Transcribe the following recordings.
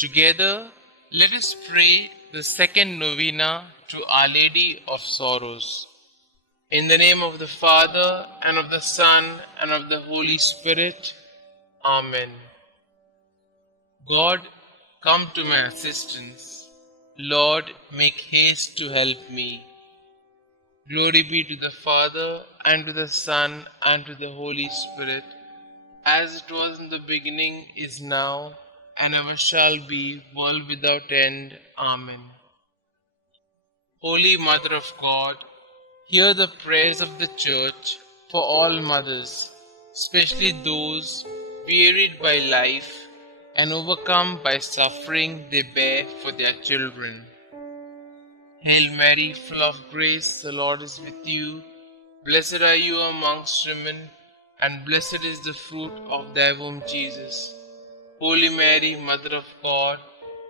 Together, let us pray the second novena to Our Lady of Sorrows. In the name of the Father, and of the Son, and of the Holy Spirit. Amen. God, come to my assistance. Lord, make haste to help me. Glory be to the Father, and to the Son, and to the Holy Spirit, as it was in the beginning, is now, and ever shall be, world without end. Amen. Holy Mother of God, hear the prayers of the Church for all mothers, especially those wearied by life and overcome by suffering they bear for their children. Hail Mary, full of grace, the Lord is with you. Blessed are you amongst women, and blessed is the fruit of thy womb, Jesus. Holy Mary, Mother of God,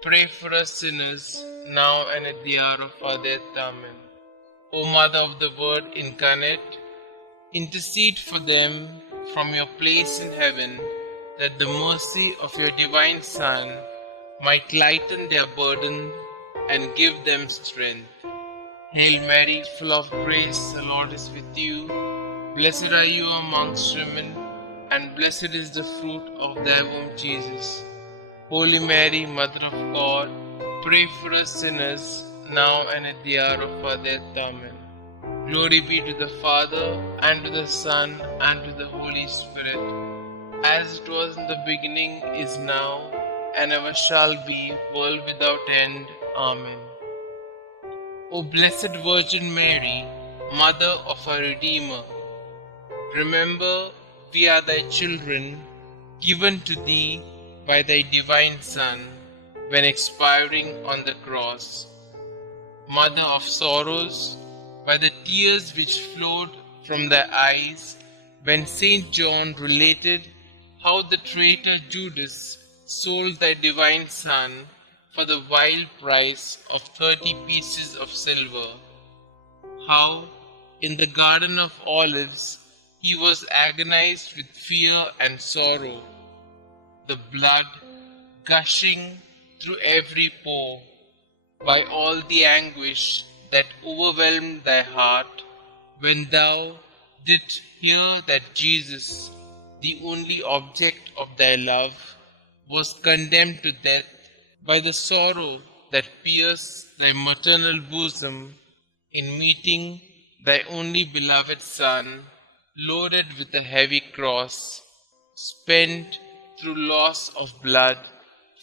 pray for us sinners, now and at the hour of our death. Amen. O Mother of the Word incarnate, intercede for them from your place in heaven, that the mercy of your divine Son might lighten their burden and give them strength. Hail Mary, full of grace, the Lord is with you. Blessed are you amongst women, and blessed is the fruit of thy womb, Jesus. Holy Mary, Mother of God, pray for us sinners, now and at the hour of our death. Amen. Glory be to the Father, and to the Son, and to the Holy Spirit, as it was in the beginning, is now, and ever shall be, world without end. Amen. O Blessed Virgin Mary, Mother of our Redeemer, remember we are thy children, given to thee by thy divine Son, when expiring on the cross. Mother of sorrows, by the tears which flowed from thy eyes, when St. John related how the traitor Judas sold thy divine Son for the vile price of 30 pieces of silver, how in the Garden of Olives he was agonized with fear and sorrow, the blood gushing through every pore, by all the anguish that overwhelmed thy heart, when thou didst hear that Jesus, the only object of thy love, was condemned to death, by the sorrow that pierced thy maternal bosom in meeting thy only beloved Son, loaded with a heavy cross, spent through loss of blood,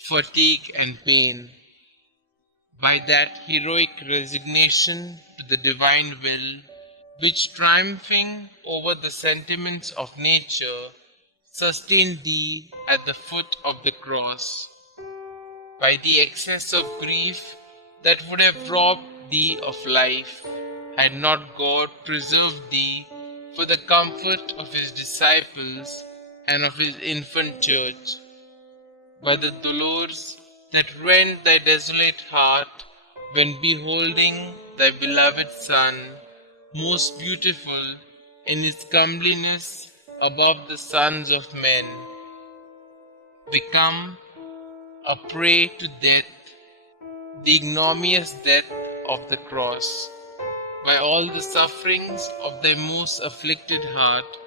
fatigue and pain. By that heroic resignation to the divine will, which triumphing over the sentiments of nature, sustained thee at the foot of the cross. By the excess of grief that would have robbed thee of life, had not God preserved thee for the comfort of his disciples and of his infant church. By the dolors that rent thy desolate heart, when beholding thy beloved Son, most beautiful in his comeliness above the sons of men, become a prey to death, the ignominious death of the cross. By all the sufferings of thy most afflicted heart,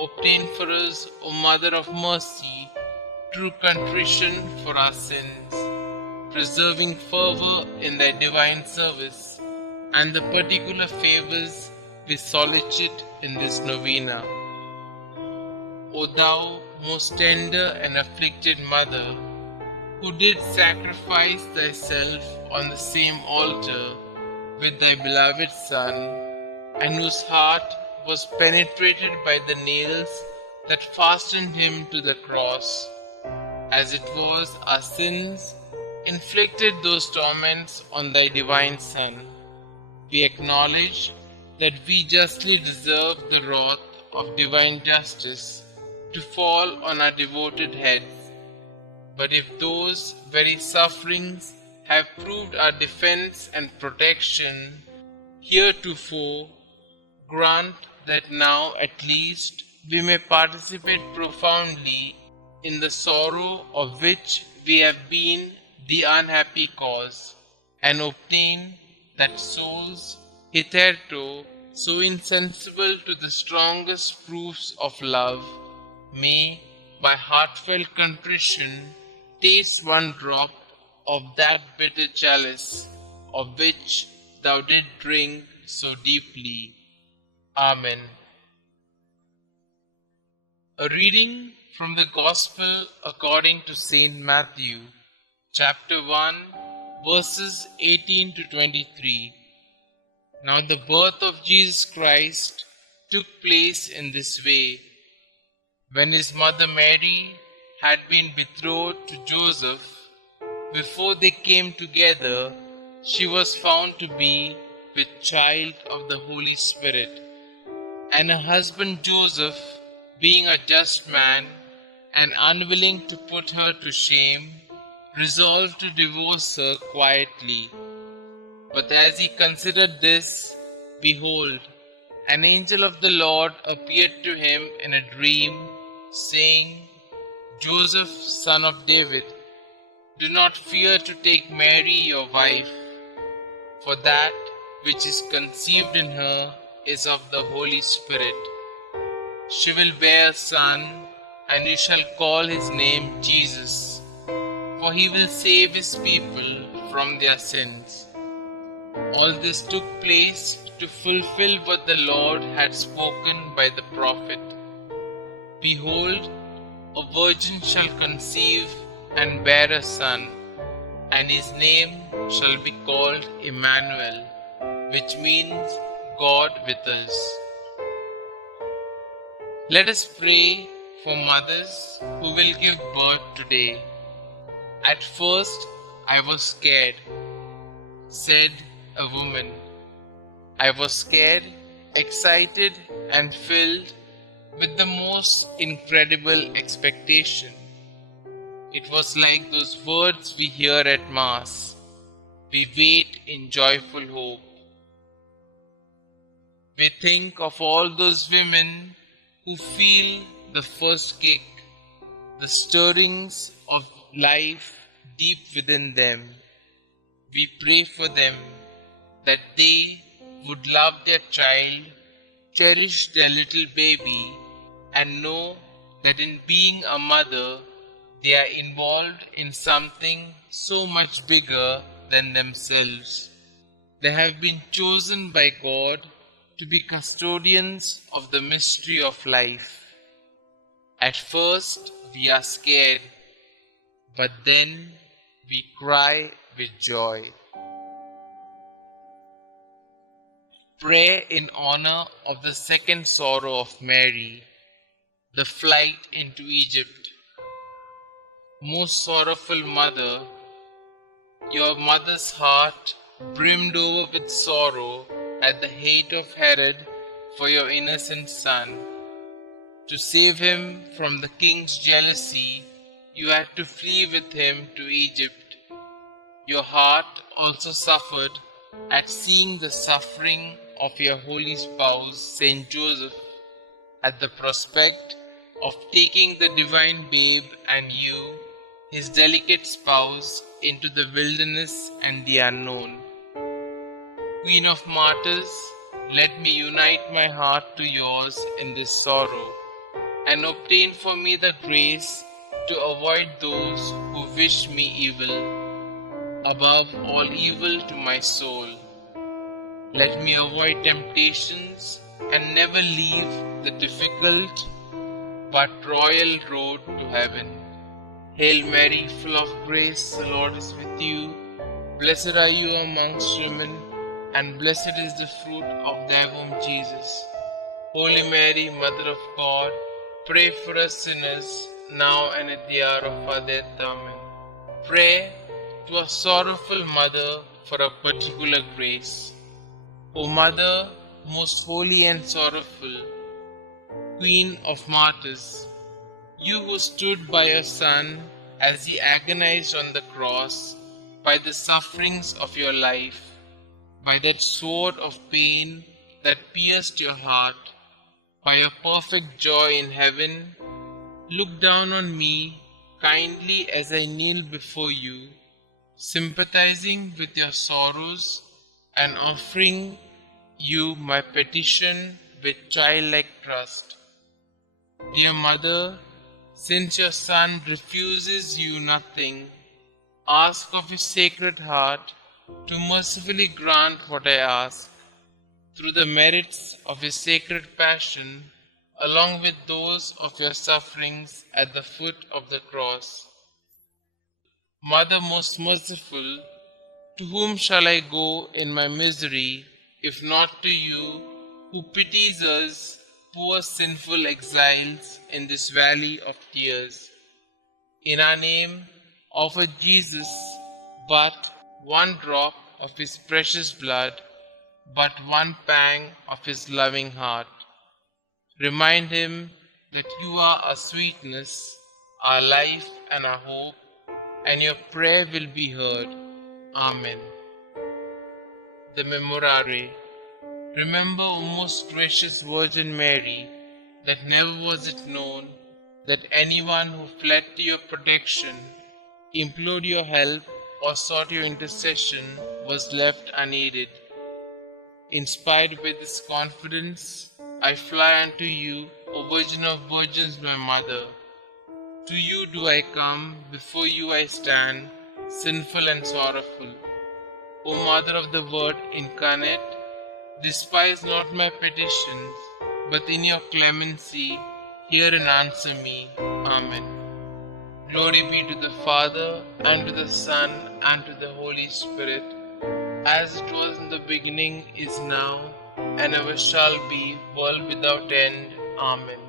obtain for us, O Mother of Mercy, true contrition for our sins, preserving fervor in thy divine service, and the particular favors we solicit in this novena. O thou most tender and afflicted Mother, who did sacrifice thyself on the same altar with thy beloved Son, and whose heart was penetrated by the nails that fastened him to the cross, as it was our sins inflicted those torments on thy divine Son, we acknowledge that we justly deserve the wrath of divine justice to fall on our devoted heads. But if those very sufferings have proved our defense and protection heretofore, grant that now at least we may participate profoundly in the sorrow of which we have been the unhappy cause, and obtain that souls hitherto so insensible to the strongest proofs of love may, by heartfelt contrition, taste one drop of that bitter chalice of which thou didst drink so deeply. Amen. A reading from the Gospel according to Saint Matthew, chapter 1, verses 18 to 23. Now the birth of Jesus Christ took place in this way. When his mother Mary had been betrothed to Joseph, before they came together, she was found to be with child of the Holy Spirit. And her husband Joseph, being a just man and unwilling to put her to shame, resolved to divorce her quietly. But as he considered this, behold, an angel of the Lord appeared to him in a dream, saying, Joseph, son of David, do not fear to take Mary your wife, for that which is conceived in her is of the Holy Spirit. She will bear a son, and you shall call his name Jesus, for he will save his people from their sins. All this took place to fulfill what the Lord had spoken by the prophet. Behold, a virgin shall conceive and bear a son, and his name shall be called Emmanuel, which means God with us. Let us pray for mothers who will give birth today. At first I was scared, said a woman. I was scared, excited, and filled with the most incredible expectation. It was like those words we hear at Mass. We wait in joyful hope. We think of all those women who feel the first kick, the stirrings of life deep within them. We pray for them that they would love their child, cherish their little baby, and know that in being a mother, they are involved in something so much bigger than themselves. They have been chosen by God to be custodians of the mystery of life. At first, we are scared, but then we cry with joy. Prayer in honor of the second sorrow of Mary, the flight into Egypt. Most sorrowful mother, your mother's heart brimmed over with sorrow at the hate of Herod for your innocent son. To save him from the king's jealousy, you had to flee with him to Egypt. Your heart also suffered at seeing the suffering of your holy spouse, Saint Joseph, at the prospect of taking the divine babe and you, his delicate spouse, into the wilderness and the unknown. Queen of Martyrs, let me unite my heart to yours in this sorrow, and obtain for me the grace to avoid those who wish me evil, above all evil to my soul. Let me avoid temptations and never leave the difficult but royal road to heaven. Hail Mary, full of grace, the Lord is with you. Blessed are you amongst women, and blessed is the fruit of thy womb, Jesus. Holy Mary, Mother of God, pray for us sinners, now and at the hour of our death. Amen. Pray to a sorrowful mother for a particular grace. O Mother, most holy and sorrowful, Queen of Martyrs, you who stood by your Son as he agonized on the cross, by the sufferings of your life, by that sword of pain that pierced your heart, by your perfect joy in heaven, look down on me kindly as I kneel before you, sympathizing with your sorrows and offering you my petition with childlike trust. Dear Mother, since your Son refuses you nothing, ask of his Sacred Heart to mercifully grant what I ask. Through the merits of his Sacred Passion, along with those of your sufferings at the foot of the cross. Mother most merciful, to whom shall I go in my misery, if not to you, who pities us, poor sinful exiles in this valley of tears? In our name, offer Jesus but one drop of his precious blood, but one pang of his loving heart. Remind him that you are our sweetness, our life, and our hope, and your prayer will be heard. Amen. The Memorare. Remember, O most gracious Virgin Mary, that never was it known that anyone who fled to your protection, implored your help, or sought your intercession was left unaided. Inspired by this confidence, I fly unto you, O Virgin of Virgins, my Mother. To you do I come, before you I stand, sinful and sorrowful. O Mother of the Word incarnate, despise not my petitions, but in your clemency hear and answer me. Amen. Glory be to the Father, and to the Son, and to the Holy Spirit, as it was in the beginning, is now, and ever shall be, world without end. Amen.